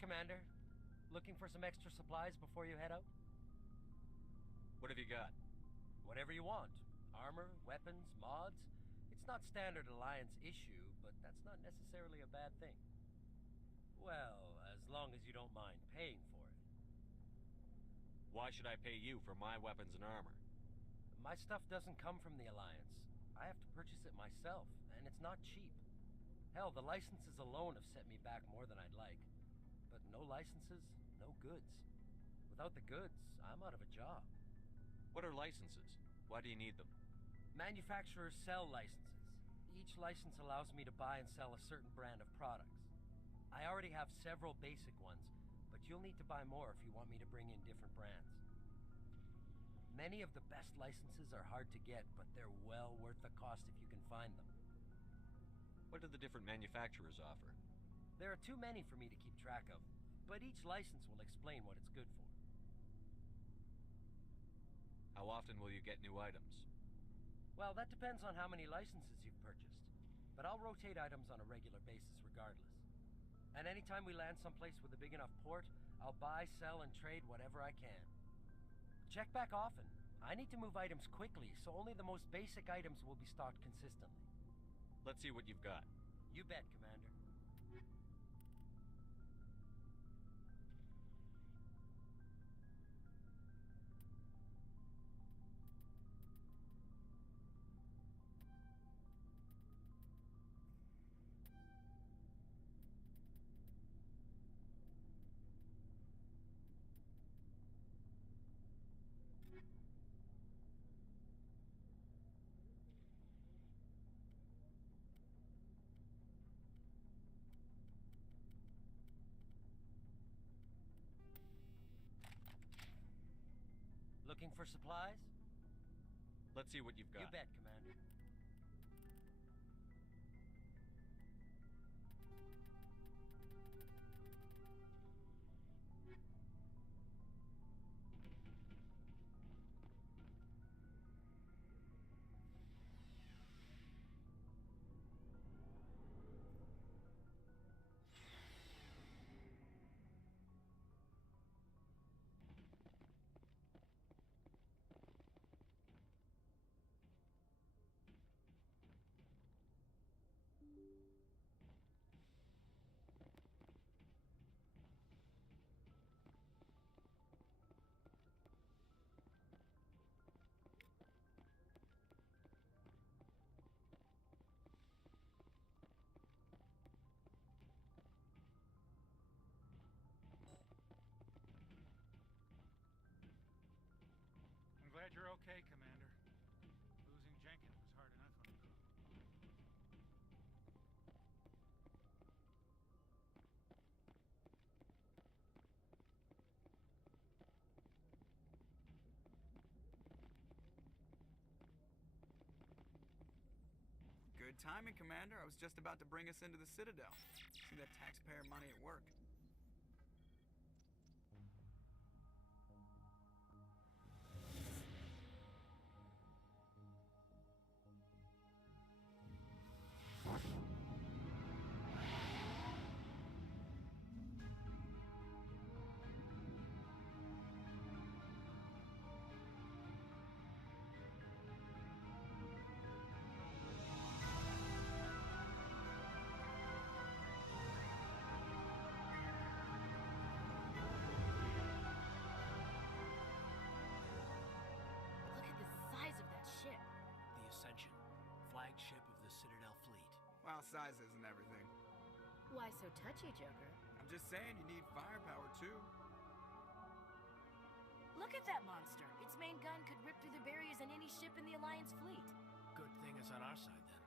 Commander. Looking for some extra supplies before you head out? What have you got? Whatever you want. Armor, weapons, mods. It's not standard Alliance issue, but that's not necessarily a bad thing. Well, as long as you don't mind paying for it. Why should I pay you for my weapons and armor? My stuff doesn't come from the Alliance. I have to purchase it myself, and it's not cheap. Hell, the licenses alone have set me back more than I'd like. But no licenses, no goods. Without the goods, I'm out of a job. What are licenses? Why do you need them? Manufacturers sell licenses. Each license allows me to buy and sell a certain brand of products. I already have several basic ones, but you'll need to buy more if you want me to bring in different brands. Many of the best licenses are hard to get, but they're well worth the cost if you can find them. What do the different manufacturers offer? There are too many for me to keep track of, but each license will explain what it's good for. How often will you get new items? Well, that depends on how many licenses you've purchased, but I'll rotate items on a regular basis regardless. And anytime we land someplace with a big enough port, I'll buy, sell, and trade whatever I can. Check back often. I need to move items quickly, so only the most basic items will be stocked consistently. Let's see what you've got. You bet, Commander. Looking for supplies? Let's see what you've got. You bet, Commander. I'm glad you're okay, Commander. Losing Jenkins was hard enough on the crew. Good timing, Commander. I was just about to bring us into the Citadel. See that taxpayer money at work. Flagship of the Citadel fleet. Well, size isn't everything. Why so touchy, Joker? I'm just saying you need firepower, too. Look at that monster. Its main gun could rip through the barriers in any ship in the Alliance fleet. Good thing it's on our side, then.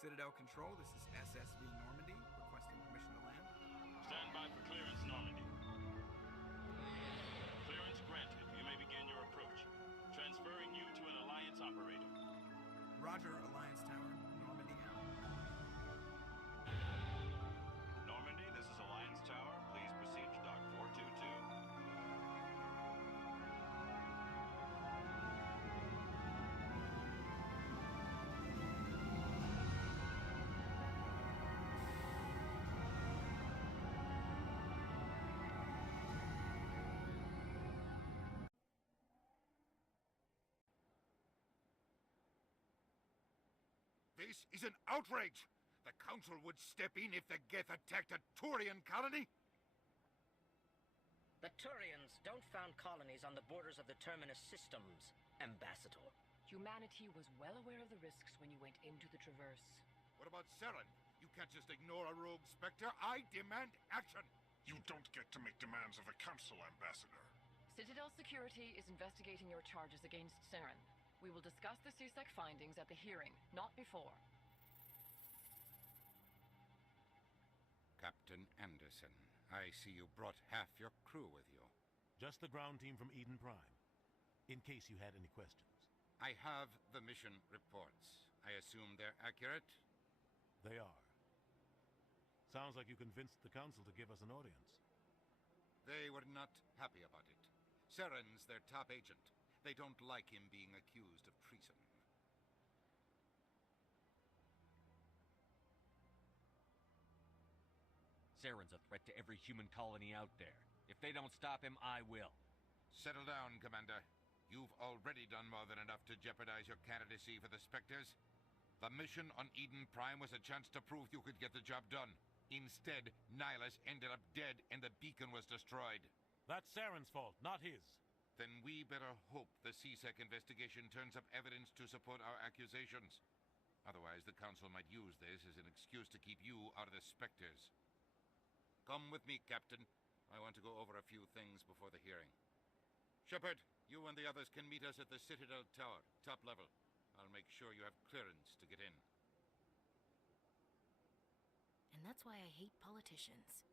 Citadel Control, this is SSV Normandy, requesting permission to land. Stand by for clearance, Normandy. Clearance granted. You may begin your approach. Transferring you to an Alliance operator. Roger, Alliance Tower. Normandy out. Normandy, this is Alliance Tower. Please proceed to Dock 422. This is an outrage! The Council would step in if the Geth attacked a Turian colony? The Turians don't found colonies on the borders of the Terminus systems, Ambassador. Humanity was well aware of the risks when you went into the Traverse. What about Saren? You can't just ignore a rogue Spectre. I demand action! You don't get to make demands of the Council, Ambassador. Citadel Security is investigating your charges against Saren. We will discuss the CSEC findings at the hearing, not before. Captain Anderson, I see you brought half your crew with you. Just the ground team from Eden Prime, in case you had any questions. I have the mission reports. I assume they're accurate? They are. Sounds like you convinced the Council to give us an audience. They were not happy about it. Saren's their top agent. They don't like him being accused of treason. Saren's a threat to every human colony out there. If they don't stop him, I will. Settle down, Commander. You've already done more than enough to jeopardize your candidacy for the Spectres. The mission on Eden Prime was a chance to prove you could get the job done. Instead, Nihilus ended up dead and the beacon was destroyed. That's Saren's fault, not his. Then we better hope the CSEC investigation turns up evidence to support our accusations. Otherwise, the Council might use this as an excuse to keep you out of the Spectres. Come with me, Captain. I want to go over a few things before the hearing. Shepard, you and the others can meet us at the Citadel Tower, top level. I'll make sure you have clearance to get in. And that's why I hate politicians.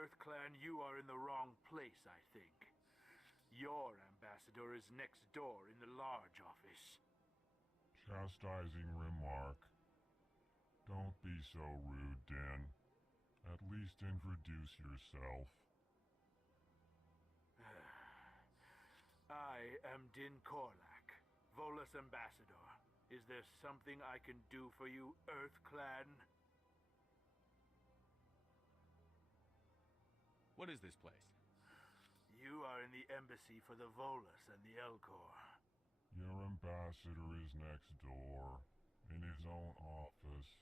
EarthClan, you are in the wrong place, I think. Your ambassador is next door in the large office. Chastising remark. Don't be so rude, Din. At least introduce yourself. I am Din Korlak, Volus ambassador. Is there something I can do for you, EarthClan? What is this place? You are in the embassy for the Volus and the Elcor. Your ambassador is next door, in his own office.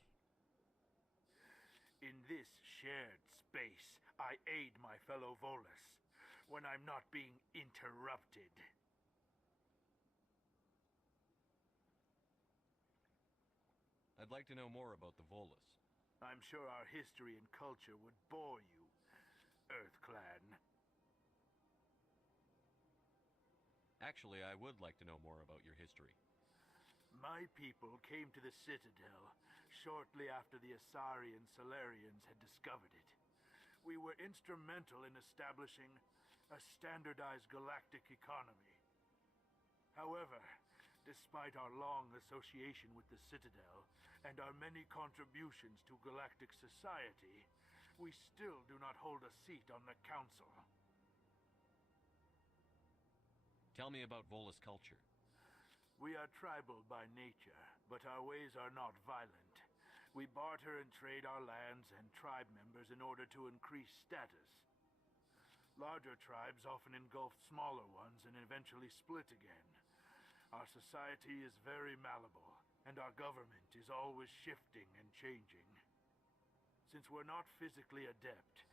In this shared space, I aid my fellow Volus when I'm not being interrupted. I'd like to know more about the Volus. I'm sure our history and culture would bore you, EarthClan. Actually, I would like to know more about your history. My people came to the Citadel shortly after the Asari and Salarians had discovered it. We were instrumental in establishing a standardized galactic economy. However, despite our long association with the Citadel and our many contributions to galactic society, we still do not hold a seat on the Council. Tell me about Volus culture. We are tribal by nature, but our ways are not violent. We barter and trade our lands and tribe members in order to increase status. Larger tribes often engulf smaller ones and eventually split again. Our society is very malleable, and our government is always shifting and changing. Since we're not physically adept,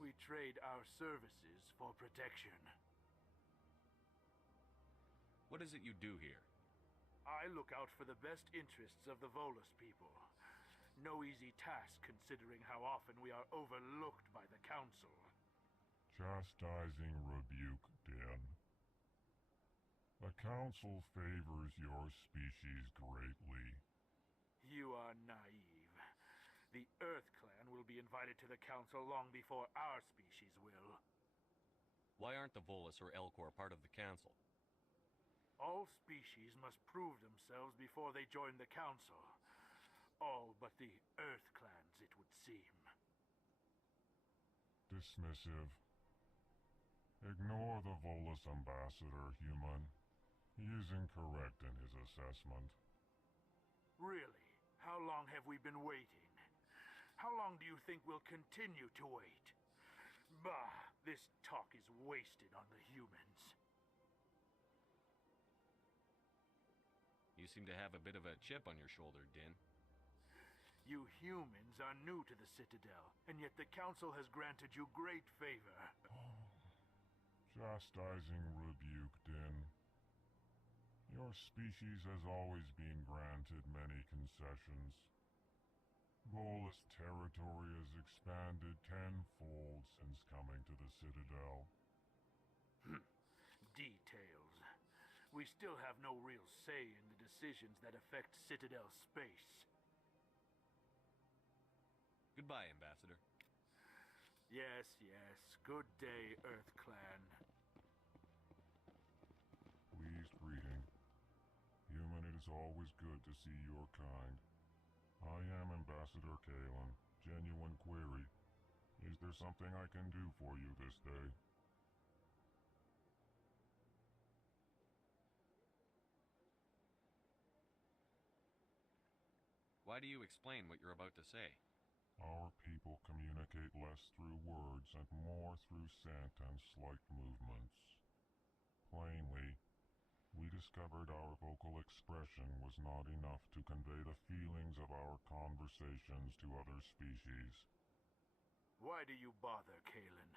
we trade our services for protection. What is it you do here? I look out for the best interests of the Volus people. No easy task considering how often we are overlooked by the Council. Chastising rebuke, Din. The Council favors your species greatly. You are naive. The Earth Clan will be invited to the Council long before our species will. Why aren't the Volus or Elcor part of the Council? All species must prove themselves before they join the Council. All but the Earth Clans, it would seem. Dismissive. Ignore the Volus ambassador, human. He is incorrect in his assessment. Really? How long have we been waiting? How long do you think we'll continue to wait? Bah, this talk is wasted on the humans. You seem to have a bit of a chip on your shoulder, Din. You humans are new to the Citadel, and yet the Council has granted you great favor. Chastising rebuke, Din. Your species has always been granted many concessions. Volus territory has expanded tenfold since coming to the Citadel. Details. We still have no real say in the decisions that affect Citadel space. Goodbye, Ambassador. Yes, yes. Good day, Earth Clan. Pleased greeting. Human, it is always good to see your kind. I am Ambassador Kalen. Genuine query. Is there something I can do for you this day? Why do you explain what you're about to say? Our people communicate less through words and more through scent and slight movements. Plainly, we discovered our vocal expression was not enough to convey the feelings of our conversations to other species. Why do you bother, Kalen?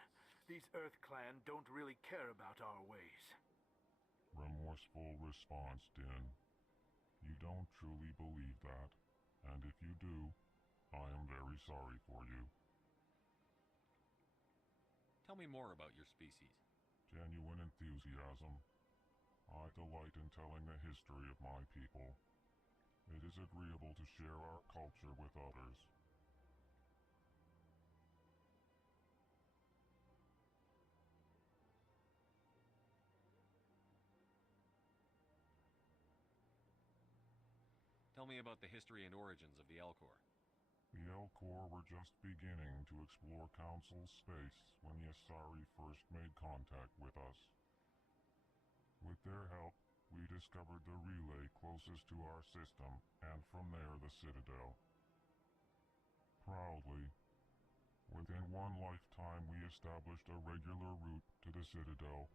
These Earth Clan don't really care about our ways. Remorseful response, Din. You don't truly believe that, and if you do, I am very sorry for you. Tell me more about your species. Genuine enthusiasm. I delight in telling the history of my people. It is agreeable to share our culture with others. Tell me about the history and origins of the Elcor. The Elcor were just beginning to explore Council space when the Asari first made contact with us. With their help, we discovered the relay closest to our system, and from there the Citadel. Proudly, within one lifetime we established a regular route to the Citadel,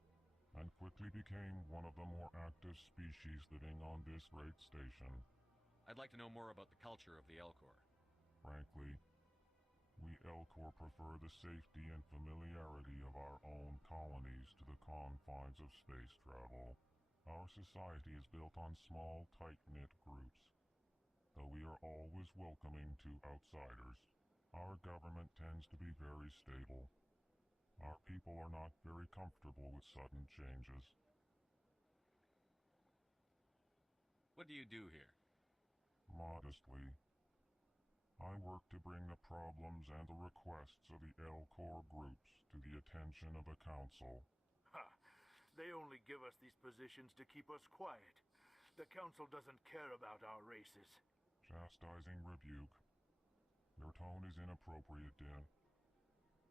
and quickly became one of the more active species living on this great station. I'd like to know more about the culture of the Elcor. Frankly, we Elcor prefer the safety and familiarity of our own colonies to the confines of space travel. Our society is built on small, tight-knit groups. Though we are always welcoming to outsiders, our government tends to be very stable. Our people are not very comfortable with sudden changes. What do you do here? Modestly, I work to bring the problems and the requests of the Elcor groups to the attention of the Council. Ha! They only give us these positions to keep us quiet. The Council doesn't care about our races. Chastising rebuke. Your tone is inappropriate, Din.